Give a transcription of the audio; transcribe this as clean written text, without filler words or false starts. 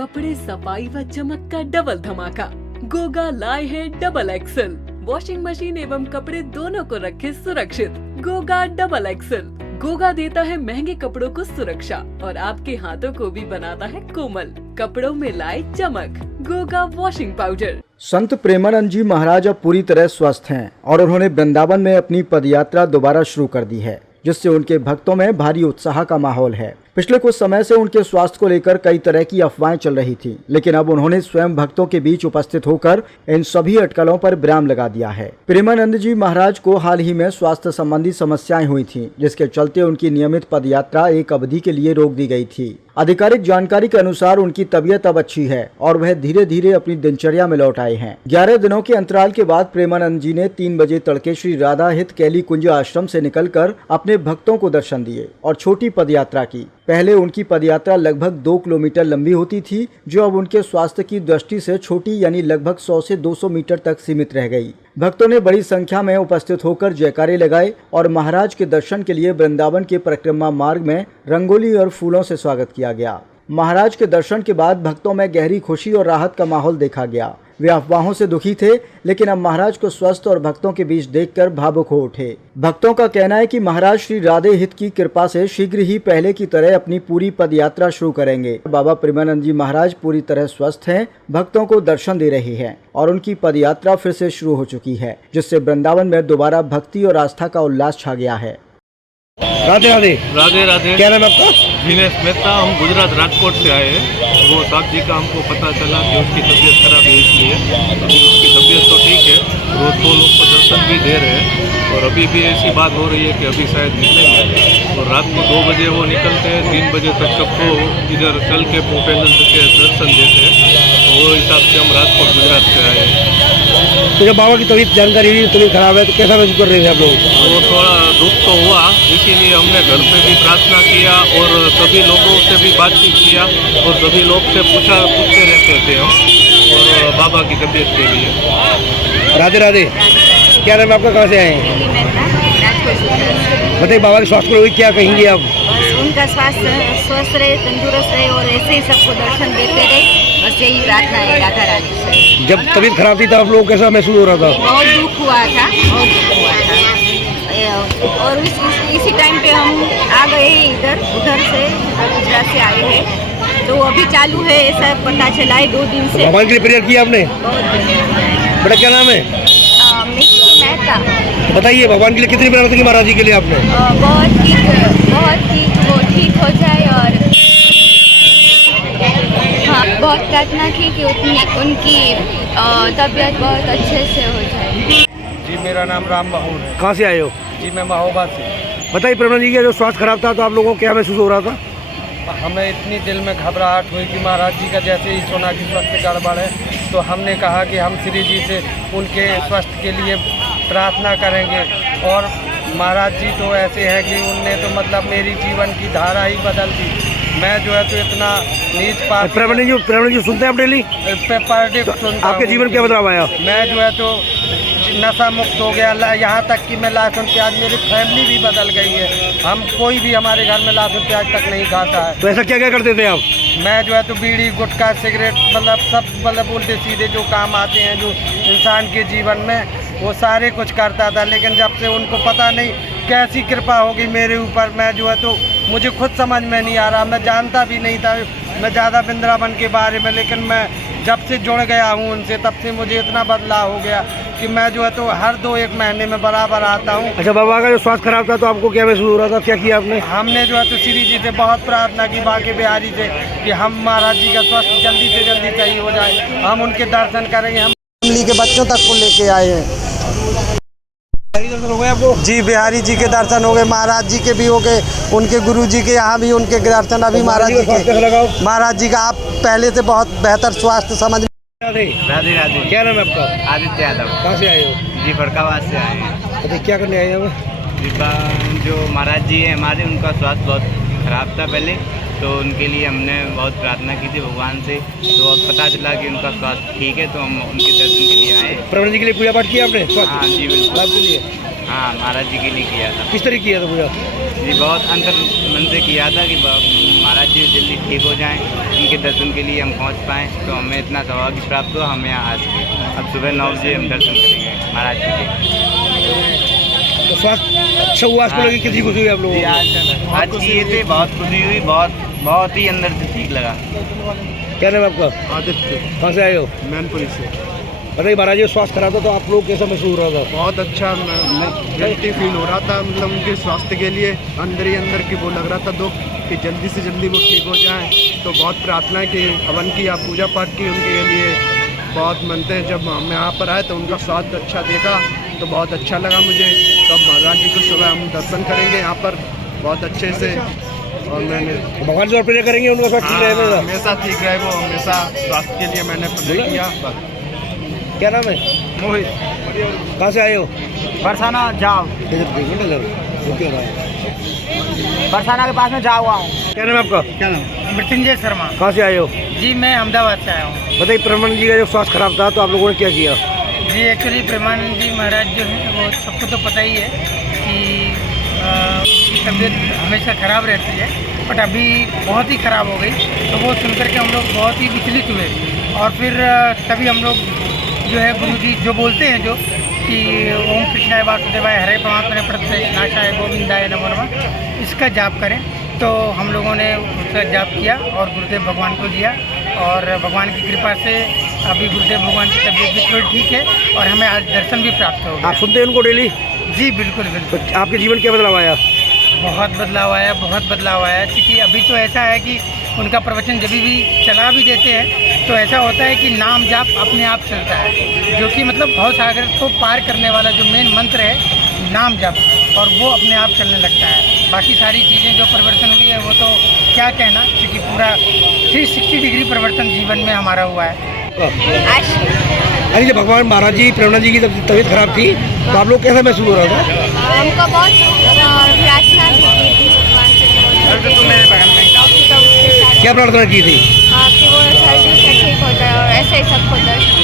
कपड़े, सफाई व चमक का डबल धमाका। गोगा लाए हैं डबल एक्सल। वॉशिंग मशीन एवं कपड़े दोनों को रखे सुरक्षित। Goga double axle. गोगा देता है महंगे कपड़ों को सुरक्षा और आपके हाथों को भी बनाता है कोमल। कपड़ों में लाए चमक। Goga washing powder. संत प्रेमानंद जी महाराज अब पूरी तरह स्वस्थ हैं और उन्होंने वृंदावन में अपनी पदयात्रा दोबारा शुरू कर दी है, जिससे उनके भक्तों में भारी उत्साह का माहौल है। पिछले कुछ समय से उनके स्वास्थ्य को लेकर कई तरह की अफवाहें चल रही थी, लेकिन अब उन्होंने स्वयं भक्तों के बीच उपस्थित होकर इन सभी अटकलों पर विराम लगा दिया है। प्रेमानंद जी महाराज को हाल ही में स्वास्थ्य संबंधी समस्याएं हुई थीं, जिसके चलते उनकी नियमित पदयात्रा एक अवधि के लिए रोक दी गई थी। आधिकारिक जानकारी के अनुसार उनकी तबीयत अब अच्छी है और वह धीरे धीरे अपनी दिनचर्या में लौट आए हैं। 11 दिनों के अंतराल के बाद प्रेमानंद जी ने 3 बजे तड़के श्री राधा हित कैली कुंज आश्रम से निकलकर अपने भक्तों को दर्शन दिए और छोटी पदयात्रा की। पहले उनकी पदयात्रा लगभग 2 किलोमीटर लंबी होती थी, जो अब उनके स्वास्थ्य की दृष्टि से छोटी यानी लगभग 100 से 200 मीटर तक सीमित रह गई। भक्तों ने बड़ी संख्या में उपस्थित होकर जयकारे लगाए और महाराज के दर्शन के लिए वृंदावन के परिक्रमा मार्ग में रंगोली और फूलों से स्वागत किया गया। महाराज के दर्शन के बाद भक्तों में गहरी खुशी और राहत का माहौल देखा गया। वे अफवाहों से दुखी थे, लेकिन अब महाराज को स्वस्थ और भक्तों के बीच देखकर भावुक हो उठे। भक्तों का कहना है कि महाराज श्री राधे हित की कृपा से शीघ्र ही पहले की तरह अपनी पूरी पदयात्रा शुरू करेंगे। बाबा प्रेमानंद जी महाराज पूरी तरह स्वस्थ हैं, भक्तों को दर्शन दे रहे हैं और उनकी पदयात्रा फिर से शुरू हो चुकी है, जिससे वृंदावन में दोबारा भक्ति और आस्था का उल्लास छा गया है। राधे राधे। राधे राधे। क्या नाम है आपका? दिनेश मेहता। हम गुजरात राजकोट से आए हैं। वो साहब जी का हमको पता चला कि उसकी तबीयत खराब है, इसलिए अभी उसकी तबीयत तो ठीक है, रोज 2 लोग को दर्शन भी दे रहे हैं और अभी भी ऐसी बात हो रही है कि अभी शायद निकलेंगे और रात को 2 बजे वो निकलते हैं, 3 बजे तक सबको इधर चल के प्रेमानंद के दर्शन देते हैं। तो वो हिसाब से हम राजकोट गुजरात से आए हैं। तो जब बाबा की तबीयत जानकारी हुई तबीयत खराब है तो कैसा महसूस कर रहे थे आप लोग? वो थोड़ा दुख तो हुआ, इसीलिए हमने घर पे भी प्रार्थना किया और सभी लोगों से भी बातचीत किया और सभी लोग से पूछते रहते थे हम और बाबा की तबीयत के लिए। राधे राधे। क्या नाम है आपका? कहाँ से आए हैं? बताइए, बाबा के स्वास्थ्य को क्या कहेंगे आप? उनका स्वास्थ्य स्वस्थ रहे, तंदुरुस्त रहे और ऐसे ही सबको दर्शन देते रहे, बस यही प्रार्थना है राधा रानी से। जब तबीयत खराब थी तब आप लोगों को कैसा महसूस हो रहा था? बहुत दुख हुआ था, बहुत दुख हुआ था और इसी टाइम पे हम आ गए उधर से गुजरात से आए हैं, तो अभी चालू है ऐसा पता चला है 2 दिन से। भगवान के लिए प्रेयर किया आपने? बहुत। बेटा क्या नाम है? मिष्टी मेहता। बताइए, भगवान के लिए कितनी प्रार्थना की महाराज जी के लिए आपने? बहुत ही वो ठीक हो जाए और हाँ, बहुत प्रार्थना की कि उनकी तबीयत बहुत अच्छे से हो जाए। जी, मेरा नाम राम बहूर है। कहाँ से आए हो? जी, मैं महोबा से। बताइए, प्रेमानंद जी का जो स्वास्थ्य खराब था तो आप लोगों को क्या महसूस हो रहा था? हमें इतनी दिल में घबराहट हुई कि महाराज जी का जैसे ही सुना कि स्वास्थ्य गड़बड़ है, तो हमने कहा कि हम श्री जी से उनके स्वास्थ्य के लिए प्रार्थना करेंगे। और महाराज जी तो ऐसे हैं कि उनने तो मतलब मेरी जीवन की धारा ही बदल दी। मैं जो है तो इतना नीच पाप। प्रेमानंद जी सुनते हैं आप डेली? पर डे सुनता आपके हूँ। जीवन क्या बदलाव आया? मैं जो है तो नशा मुक्त हो गया, यहाँ तक कि मैं लहसुन प्याज, मेरी फैमिली भी बदल गई है। हम कोई भी हमारे घर में लहसुन प्याज तक नहीं खाता है। तो ऐसा क्या क्या करते थे आप? मैं जो है तो बीड़ी, गुटखा, सिगरेट, मतलब सब मतलब उल्टे सीधे जो काम आते हैं जो इंसान के जीवन में, वो सारे कुछ करता था। लेकिन जब से उनको पता नहीं कैसी कृपा होगी मेरे ऊपर, मैं जो है तो मुझे खुद समझ में नहीं आ रहा। मैं जानता भी नहीं था मैं ज़्यादा वृंदावन के बारे में, लेकिन मैं जब से जुड़ गया हूँ उनसे, तब से मुझे इतना बदलाव हो गया कि मैं जो है तो हर 2-1 महीने में बराबर आता हूँ। अच्छा, बाबा का जो स्वास्थ्य खराब था तो आपको क्या महसूस हो रहा था? क्या किया आपने? हमने जो है तो श्री जी से बहुत प्रार्थना की, बांके बिहारी से, कि हम महाराज जी का स्वास्थ्य जल्दी से जल्दी सही हो जाए, हम उनके दर्शन करेंगे। हम फैमिली के बच्चों तक को लेके आए हैं। दर्शन हो गए आपको? जी, बिहारी जी के दर्शन हो गए, महाराज जी के भी हो गए, उनके गुरु जी के यहाँ भी उनके दर्शन। अभी महाराज जी का आप पहले से बहुत बेहतर स्वास्थ्य समझ। राधे राधे राधे। क्या नाम है आपका? आदित्य यादव। कहाँ से आए हो? जी, फरकाबाद से आए हैं। तो क्या करने आए हैं? जो महाराज जी हैं हमारे, उनका स्वास्थ्य बहुत खराब था पहले, तो उनके लिए हमने बहुत प्रार्थना की थी भगवान से। तो अब पता चला कि उनका स्वास्थ्य ठीक है, तो हम उनके दर्शन के लिए आए। प्रेमानंद जी के लिए पूजा पाठ किया आपने? हाँ जी, बिल्कुल। आपके लिए हाँ, महाराज जी के लिए किया था। किस तरह किया था पूजा? जी बहुत अंतर मन से किया था कि महाराज जी जल्दी ठीक हो जाएं, उनके दर्शन के लिए हम पहुंच पाएं, तो हमें इतना सौभाग्य प्राप्त हुआ, हम यहाँ आ सके। अब सुबह 9 बजे हम दर्शन करेंगे महाराज जी के। तो स्वास्थ्य अच्छा हुआ, इसको लगी कितनी खुशी हुई आप लोगों जी को? आज किए थे, बहुत खुशी हुई, बहुत ही अंदर से ठीक लगा। क्या नाम है आपका? आदित्य, कहाँ से आए हो? मैनपुरी से। बताइए, महाराज जी स्वास्थ्य खराब था तो आप लोग कैसा महसूस हो रहा था? बहुत अच्छा गिल्टी फील हो रहा था, मतलब उनके स्वास्थ्य के लिए अंदर ही अंदर की वो लग रहा था दुख कि जल्दी से जल्दी वो ठीक हो जाएं। तो बहुत प्रार्थना की, हवन किया, पूजा पाठ की उनके लिए, बहुत मानते हैं। जब हम यहाँ पर आए तो उनका स्वास्थ्य अच्छा देखा तो बहुत अच्छा लगा मुझे। तो अब महाराज जी को सुबह हम दर्शन करेंगे यहाँ पर बहुत अच्छे से, और मैंने भगवान से प्रेयर करेंगे उनका स्वास्थ्य ठीक रहे। हमेशा ठीक रहे, वो हमेशा स्वास्थ्य के लिए मैंने प्रे किया। क्या नाम है? मोहित। कहाँ से आए हो? बरसाना जाओ, बरसाना के पास में जाओ हुआ हूँ। क्या नाम है आपका? क्या नाम? मृत्युंजय शर्मा। कहाँ से आए हो? जी मैं अहमदाबाद से आया हूँ। बताइए, प्रेमानंद जी का जो स्वास्थ्य खराब था तो आप लोगों ने क्या किया? जी एक्चुअली प्रेमानंद जी महाराज जो हैं वो सबको तो पता ही है कि उनकी तबीयत हमेशा ख़राब रहती है, बट अभी बहुत ही ख़राब हो गई। तो वो सुनकर के हम लोग बहुत ही विचलित हुए, और फिर तभी हम लोग जो है गुरुजी जो बोलते हैं जो कि ओम कृष्णाय वासुदेवाय हरे परमात्मने प्रत्यक्षनाशाय गोविंदाय नमो नमः, इसका जाप करें। तो हम लोगों ने उसका जाप किया और गुरुदेव भगवान को दिया, और भगवान की कृपा से अभी गुरुदेव भगवान की तबीयत भी थोड़ी ठीक है और हमें आज दर्शन भी प्राप्त हो गया। आप सुनते हैं उनको डेली? जी बिल्कुल बिल्कुल। तो आपके जीवन क्या बदलाव आया? बहुत बदलाव आया, बहुत बदलाव आया। क्योंकि अभी तो ऐसा है कि उनका प्रवचन जब भी चला भी देते हैं तो ऐसा होता है कि नाम जाप अपने आप चलता है, जो कि मतलब भव सागर को पार करने वाला जो मेन मंत्र है नाम जाप, और वो अपने आप चलने लगता है। बाकी सारी चीज़ें जो परिवर्तन हुई है वो तो क्या कहना, क्योंकि पूरा 360 डिग्री परिवर्तन जीवन में हमारा हुआ है। अरे जब भगवान महाराज जी प्रेमानंद जी की तबीयत खराब थी तो आप लोग कैसा महसूस हो रहा था? हमको बहुत प्रार्थना भी की थी भगवान से, क्या प्रार्थना की थी? कि वो जल्दी से ठीक हो जाए और ऐसे ही सबको दर्शन